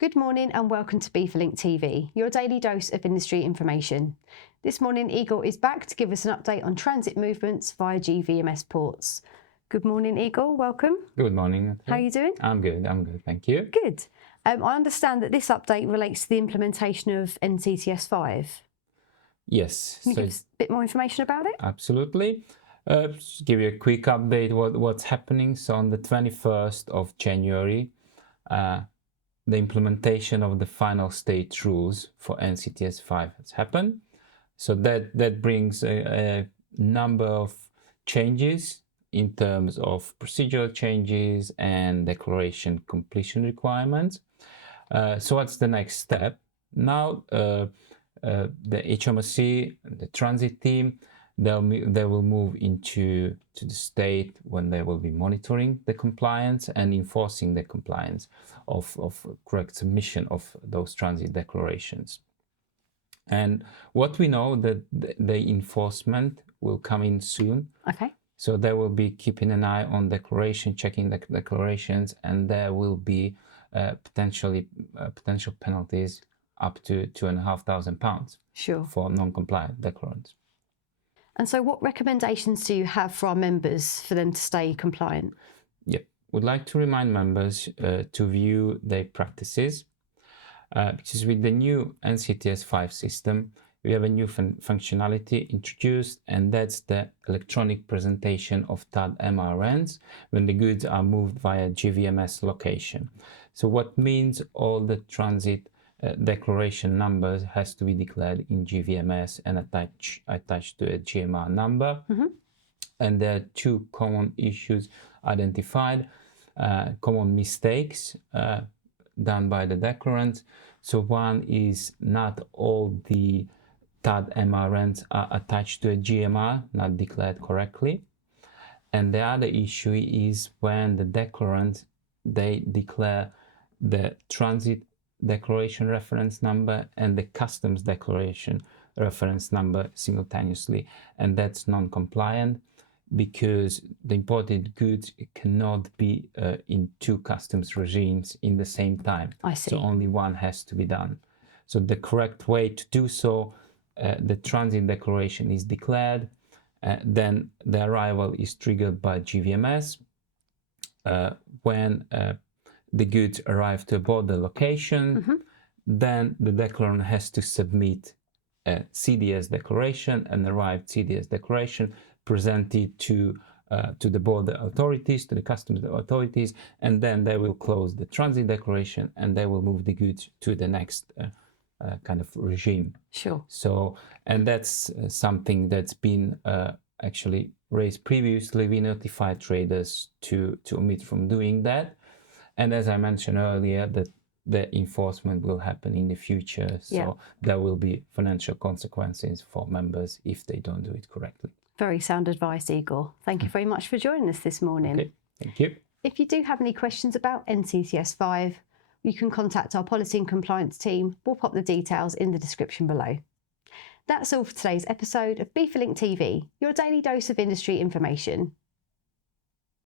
Good morning and welcome to Beeferlink TV, your daily dose of industry information. This morning, Igor is back to give us an update on transit movements via GVMS ports. Good morning, Igor. Welcome. Good morning. How are you doing? I'm good. Thank you. Good. I understand that this update relates to the implementation of NCTS 5. Yes. Can you give us a bit more information about it? Absolutely. Just give you a quick update what's happening. So on the 21st of January, the implementation of the final state rules for NCTS 5 has happened. So that brings a number of changes in terms of procedural changes and declaration completion requirements. So what's the next step? Now the HMRC, the transit team, they will move into the state when they will be monitoring the compliance and enforcing the compliance of correct submission of those transit declarations. And what we know that the enforcement will come in soon. Okay. So they will be keeping an eye on declaration, checking the declarations, and there will be potential penalties up to £2,500 Sure. for non-compliant declarants. And so what recommendations do you have for our members for them to stay compliant? Yeah, would like to remind members to view their practices because with the new NCTS 5 system, we have a new functionality introduced, and that's the electronic presentation of TAD MRNs when the goods are moved via GVMS location. So what means all the transit declaration numbers has to be declared in GVMS and attached to a GMR number. Mm-hmm. And there are two common issues identified, common mistakes done by the declarants. So one is not all the TAD MRNs are attached to a GMR, not declared correctly. And the other issue is when the declarant, they declare the transit declaration reference number and the customs declaration reference number simultaneously, and that's non-compliant because the imported goods cannot be in two customs regimes in the same time. I see. So only one has to be done. So the correct way to do so, the transit declaration is declared, then the arrival is triggered by GVMS. When the goods arrive to a border location, mm-hmm. then the declarant has to submit a CDS declaration, an arrived CDS declaration presented to the border authorities, to the customs authorities, and then they will close the transit declaration and they will move the goods to the next kind of regime. Sure. So, and that's something that's been actually raised previously. We notified traders to omit from doing that. And as I mentioned earlier, that the enforcement will happen in the future. So there will be financial consequences for members if they don't do it correctly. Very sound advice, Igor. Thank you very much for joining us this morning. Okay, thank you. If you do have any questions about NCTS 5, you can contact our policy and compliance team. We'll pop the details in the description below. That's all for today's episode of Beeferlink TV, your daily dose of industry information.